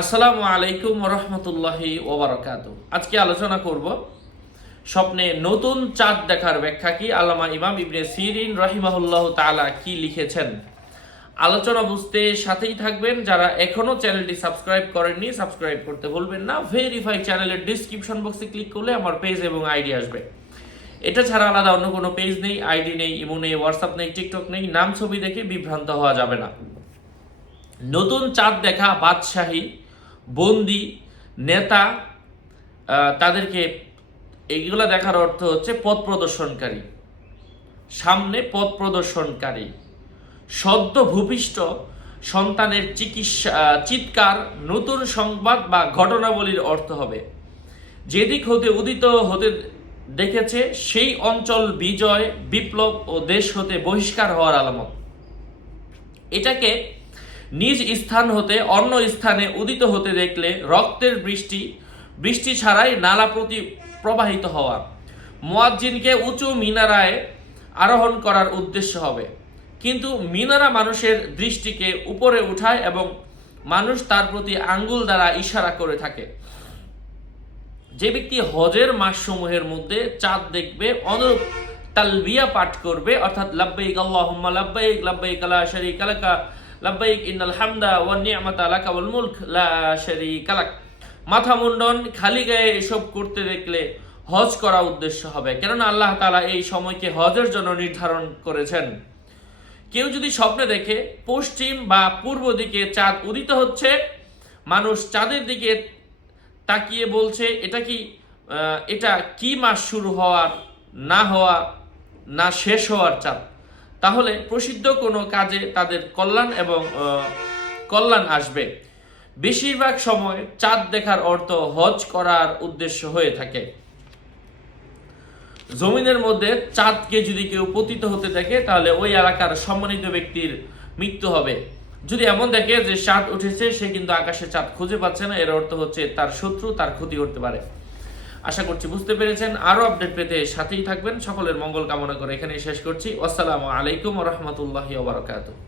আসসালামু আলাইকুম রহমতুল্লাহি ওবারাকাতু। আজকে আলোচনা করব স্বপ্নে নতুন চাঁদ দেখার ব্যাখ্যা কি। আল্লামা ইমাম ইবনে সিরিন রাহিমাহুল্লাহ তাআলা কি লিখেছেন, আলোচনা বুঝতে সাথেই থাকবেন। যারা এখনো চ্যানেলটি সাবস্ক্রাইব করেননি, সাবস্ক্রাইব করতে ভুলবেন না। ভেরিফাই চ্যানেলের ডিসক্রিপশন বক্সে ক্লিক করলে আমার পেজ এবং আইডি আসবে। এটা ছাড়া আলাদা অন্য কোনো পেজ নেই, আইডি নেই, ইমো নেই, হোয়াটসঅ্যাপ নেই, টিকটক নেই। নাম ছবি দেখে বিভ্রান্ত হওয়া যাবে না। নতুন চাঁদ দেখা বাদশাহী, বন্দি, নেতা, তাদেরকে এইগুলো দেখার অর্থ হচ্ছে পথ প্রদর্শনকারী, সামনে পথ প্রদর্শনকারী। সদ্য ভূপিষ্ঠ সন্তানের চিৎকার নতুন সংবাদ বা ঘটনাবলীর অর্থ হবে। যেদিক হতে উদিত হতে দেখেছে সেই অঞ্চল বিজয়, বিপ্লব ও দেশ হতে বহিষ্কার হওয়ার আলামত। এটাকে নিজ স্থান হতে অন্য স্থানে উদিত হতে দেখলে রক্তের বৃষ্টি ছাড়াই নালা প্রতি প্রবাহিত হওয়া। মুয়াজ্জিনকে উঁচু মিনারায় আরোহণ করার উদ্দেশ্য হবে, কিন্তু মিনারা মানুষের দৃষ্টিকে উপরে উঠায় এবং মানুষ তার প্রতি আঙ্গুল দ্বারা ইশারা করে থাকে। যে ব্যক্তি হজের মাসসমূহের মধ্যে চাঁদ দেখবে, অনুরূপ তালবিয়া পাঠ করবে, অর্থাৎ লাব্বাইক আল্লাহুম্মা লাব্বাইক, লাব্বাইক লা শারীকা লাকা লাব্বাইক ইন্নাল হামদা ওয়ান নি'মাতা লাকা ওয়াল মুলক লা শারীকা লাক, মাথা মুন্ডন খালি গায়ে এসব করতে দেখলে হজ করা উদ্দেশ্য হবে, কেননা আল্লাহ তাআলা এই সময়কে হজের জন্য নির্ধারণ করেছেন। কেউ যদি স্বপ্নে দেখে পশ্চিম বা পূর্ব দিকে চাঁদ উদিত হচ্ছে, মানুষ চাঁদের দিকে তাকিয়ে বলছে এটা কি মাস শুরু হওয়ার না শেষ হওয়ার চাঁদ, তাহলে প্রসিদ্ধ কোনো কাজে তাদের কল্যাণ আসবে। বেশিরভাগ সময় চাঁদ দেখার অর্থ হজ করার উদ্দেশ্য হয়ে থাকে। জমিনের মধ্যে চাঁদকে যদি কেউ পতিত হতে দেখে, তাহলে ওই এলাকার সম্মানিত ব্যক্তির মৃত্যু হবে। যদি এমন দেখে যে চাঁদ উঠেছে, সে কিন্তু আকাশে চাঁদ খুঁজে পাচ্ছে না, এর অর্থ হচ্ছে তার শত্রু তার ক্ষতি করতে পারে। আশা করছি বুঝতে পেরেছেন। আরো আপডেট পেতে সাথেই থাকবেন। সকলের মঙ্গল কামনা করে এখানেই শেষ করছি। আসসালামু আলাইকুম ওয়া রাহমাতুল্লাহি ওয়া বারাকাতুহু।